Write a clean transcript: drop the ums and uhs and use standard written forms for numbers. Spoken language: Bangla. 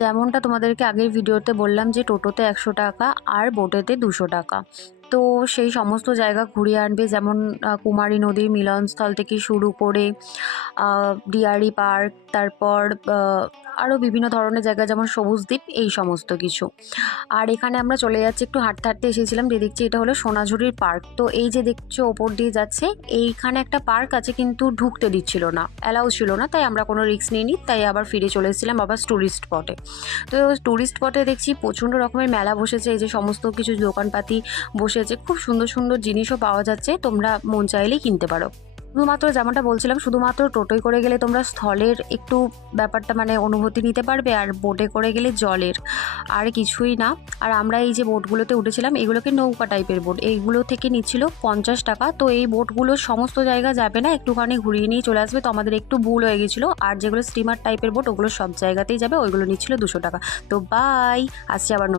যেমনটা তোমাদেরকে আগের ভিডিওতে বললাম যে টোটোতে 100 টাকা আর বোটেতে 200 টাকা। তো সেই সমস্ত জায়গা ঘুরিয়ে আনবে, যেমন কুমারী নদীর মিলনস্থল থেকে শুরু করে ডিয়ারি পার্ক, তারপর আরও বিভিন্ন ধরনের জায়গা যেমন সবুজ দ্বীপ, এই সমস্ত কিছু। আর এখানে আমরা চলে যাচ্ছি, একটু হাঁটতে হাঁটতে এসেছিলাম, যে দেখছি এটা হলো সোনাঝুরির পার্ক। তো এই যে দেখছো ওপর দিয়ে যাচ্ছে, এইখানে একটা পার্ক আছে কিন্তু ঢুকতে দিচ্ছিল না, অ্যালাউ ছিল না, তাই আমরা কোনো রিস্ক নিইনি, তাই আবার ফিরে চলে এসেছিলাম আবার ট্যুরিস্ট স্পটে। তো ট্যুরিস্ট স্পটে দেখছি প্রচণ্ড রকমের মেলা বসেছে, এই যে সমস্ত কিছু দোকানপাতি বসেছে, খুব সুন্দর সুন্দর জিনিসও পাওয়া যাচ্ছে, তোমরা মন চাইলেই কিনতে পারো। শুধুমাত্র যেমনটা বলছিলাম, শুধুমাত্র টোটোয় করে গেলে তোমরা স্থলের একটু ব্যাপারটা মানে অনুভূতি নিতে পারবে, আর বোটে করে গেলে জলের, আর কিছুই না। আর আমরা এই যে বোটগুলোতে উঠেছিলাম, এগুলোকে নৌকা টাইপের বোট, এইগুলো থেকে নিচ্ছিল 50 টাকা। তো এই বোটগুলো সমস্ত জায়গা যাবে না, একটুখানি ঘুরিয়ে নিয়ে চলে আসবে, তো আমাদের একটু ভুল হয়ে গেছিলো। আর যেগুলো স্টিমার টাইপের বোট, ওগুলো সব জায়গাতেই যাবে, ওইগুলো নিচ্ছিল 200 টাকা। তো বাই, আসছি আবার।